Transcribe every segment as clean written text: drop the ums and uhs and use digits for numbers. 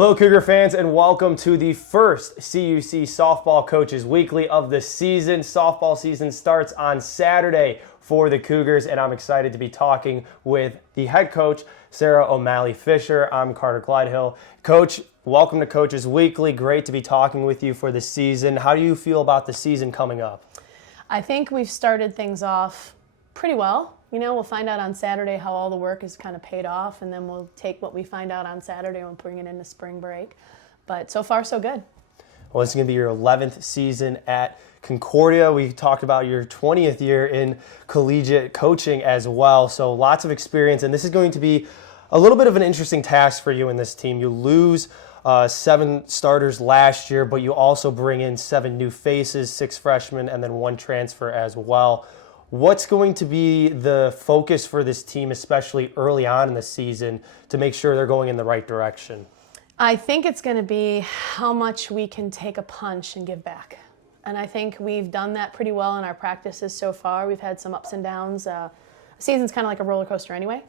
Hello, Cougar fans, and welcome to the first CUC Softball Coaches Weekly of the season. Softball season starts on Saturday for the Cougars, and I'm excited to be talking with the head coach, Sarah O'Malley-Fisher. I'm Carter Gledhill. Coach, welcome to Coaches Weekly. Great to be talking with you for the season. How do you feel about the season coming up? I think we've started things off pretty well. You know, we'll find out on Saturday how all the work is kind of paid off, and then we'll take what we find out on Saturday and bring it into spring break. But so far, so good. Well, this is going to be your 11th season at Concordia. We talked about your 20th year in collegiate coaching as well, so lots of experience. And this is going to be a little bit of an interesting task for you and this team. You lose 7 starters last year, but you also bring in 7 new faces, 6 freshmen, and then 1 transfer as well. What's going to be the focus for this team, especially early on in the season, to make sure they're going in the right direction? I think it's going to be how much we can take a punch and give back. And I think we've done that pretty well in our practices so far. We've had some ups and downs. The season's kind of like a roller coaster anyway.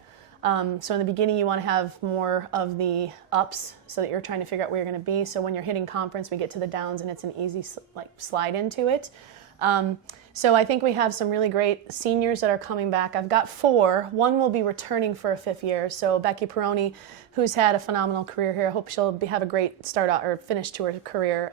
So in the beginning, you want to have more of the ups so that you're trying to figure out where you're going to be. So when you're hitting conference, we get to the downs and it's an easy slide into it. So I think we have some really great seniors that are coming back. I've got 4. 1 will be returning for a 5th year. So Becky Peroni, who's had a phenomenal career here. I hope she'll have a great start out or finish to her career.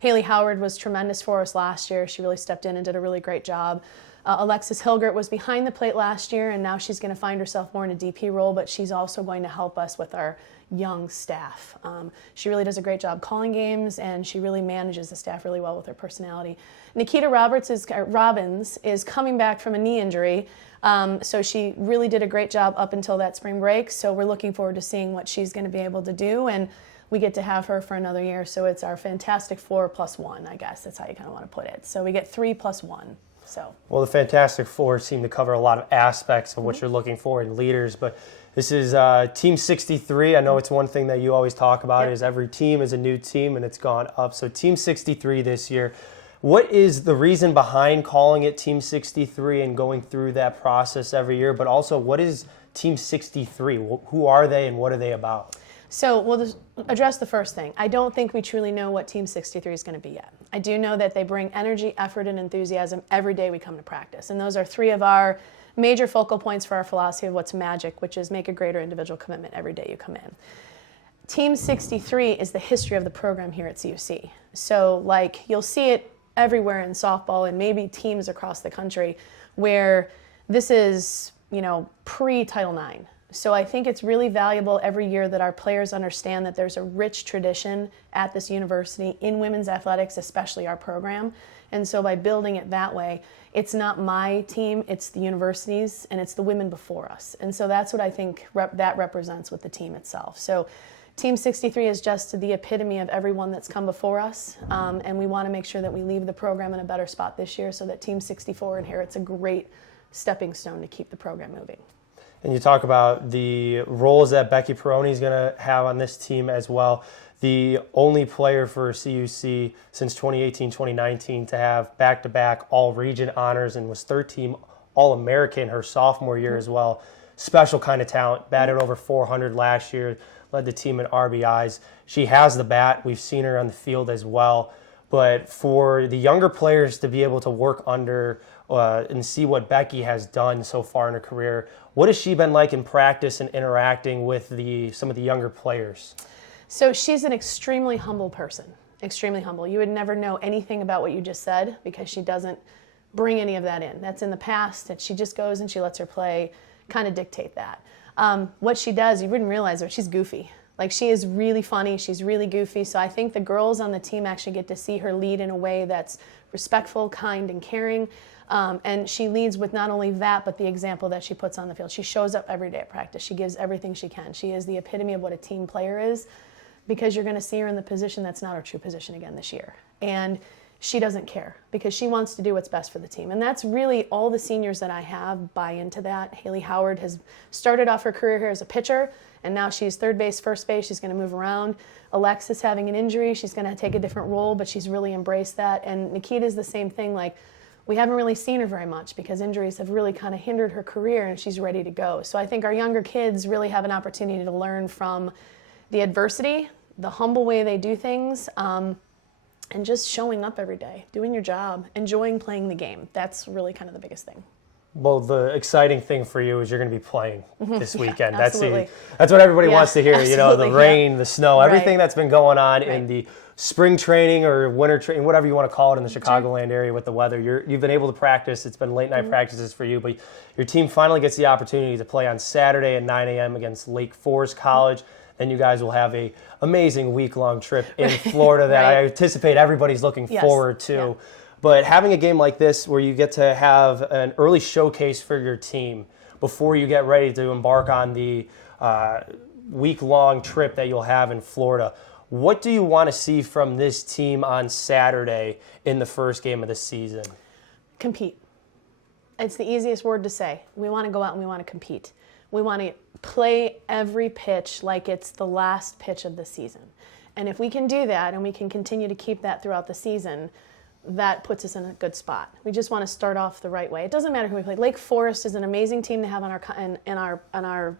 Haley Howard was tremendous for us last year. She really stepped in and did a really great job. Alexis Hilgert was behind the plate last year, and now she's going to find herself more in a DP role, but she's also going to help us with our young staff. She really does a great job calling games, and she really manages the staff really well with her personality. Nikita Robbins is coming back from a knee injury, so she really did a great job up until that spring break, so we're looking forward to seeing what she's going to be able to do, and we get to have her for another year, so it's our Fantastic 4 plus 1, I guess. That's how you kind of want to put it. So we get 3 plus 1. So. Well, the Fantastic 4 seem to cover a lot of aspects of what you're looking for in leaders, but this is Team 63. I know it's one thing that you always talk about is every team is a new team, and it's gone up. So Team 63 this year. What is the reason behind calling it Team 63 and going through that process every year? But also, what is Team 63? Who are they and what are they about? So we'll just address the first thing. I don't think we truly know what Team 63 is going to be yet. I do know that they bring energy, effort, and enthusiasm every day we come to practice. And those are 3 of our major focal points for our philosophy of what's magic, which is make a greater individual commitment every day you come in. Team 63 is the history of the program here at CUC. So like you'll see it everywhere in softball and maybe teams across the country where this is, pre-Title IX. So I think it's really valuable every year that our players understand that there's a rich tradition at this university in women's athletics, especially our program. And so by building it that way, it's not my team, it's the universities, and it's the women before us. And so that's what I think that represents with the team itself. So Team 63 is just the epitome of everyone that's come before us, and we want to make sure that we leave the program in a better spot this year so that Team 64 inherits a great stepping stone to keep the program moving. And you talk about the roles that Becky Peroni is going to have on this team as well. The only player for CUC since 2018-2019 to have back-to-back all-region honors and was 13 All-American her sophomore year as well. Special kind of talent, batted over 400 last year, led the team in RBIs. She has the bat. We've seen her on the field as well. But for the younger players to be able to work under and see what Becky has done so far in her career, what has she been like in practice and interacting with some of the younger players? So she's an extremely humble person, extremely humble. You would never know anything about what you just said because she doesn't bring any of that in. That's in the past, that she just goes and she lets her play kind of dictate that. What she does, you wouldn't realize it, she's goofy. Like, she is really funny, she's really goofy, so I think the girls on the team actually get to see her lead in a way that's respectful, kind, and caring. And she leads with not only that, but the example that she puts on the field. She shows up every day at practice. She gives everything she can. She is the epitome of what a team player is, because you're going to see her in the position that's not her true position again this year. And she doesn't care because she wants to do what's best for the team. And that's really all the seniors that I have buy into that. Haley Howard has started off her career here as a pitcher, and now she's third base, first base. She's going to move around. Alexis having an injury. She's going to take a different role, but she's really embraced that. And Nikita's the same thing. Like, we haven't really seen her very much because injuries have really kind of hindered her career, and she's ready to go. So I think our younger kids really have an opportunity to learn from the adversity, the humble way they do things, and just showing up every day, doing your job, enjoying playing the game. That's really kind of the biggest thing. Well, the exciting thing for you is you're going to be playing this weekend. Absolutely. That's what everybody wants to hear. Absolutely, The rain, the snow, everything that's been going on in Right. the spring training or winter training, whatever you want to call it in the Chicagoland area with the weather. You've been able to practice. It's been late night practices for you, but your team finally gets the opportunity to play on Saturday at 9 a.m. against Lake Forest College. Then you guys will have a amazing week-long trip in Florida that I anticipate everybody's looking forward to. Yeah. But having a game like this where you get to have an early showcase for your team before you get ready to embark on the week-long trip that you'll have in Florida, what do you want to see from this team on Saturday in the first game of the season? Compete. It's the easiest word to say. We want to go out and we want to compete. We want to play every pitch like it's the last pitch of the season. And if we can do that and we can continue to keep that throughout the season, that puts us in a good spot. We just want to start off the right way. It doesn't matter who we play. Lake Forest is an amazing team to have on our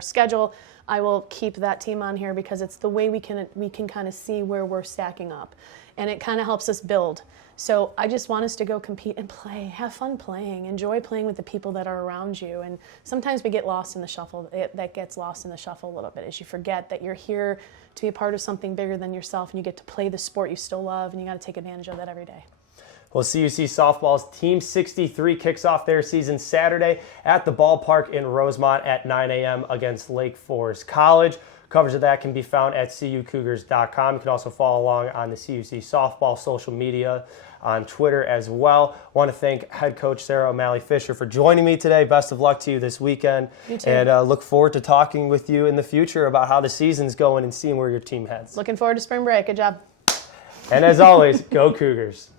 schedule. I will keep that team on here because it's the way we can kind of see where we're stacking up, and it kind of helps us build. So I just want us to go compete and play, have fun playing, enjoy playing with the people that are around you. And sometimes we get lost in the shuffle. That gets lost in the shuffle a little bit as you forget that you're here to be a part of something bigger than yourself, and you get to play the sport you still love, and you got to take advantage of that every day. Well, CUC Softball's Team 63 kicks off their season Saturday at the ballpark in Rosemont at 9 a.m. against Lake Forest College. Coverage of that can be found at cucougars.com. You can also follow along on the CUC Softball social media on Twitter as well. I want to thank head coach Sarah O'Malley Fisher for joining me today. Best of luck to you this weekend. You too. And look forward to talking with you in the future about how the season's going and seeing where your team heads. Looking forward to spring break. Good job. And as always, go Cougars.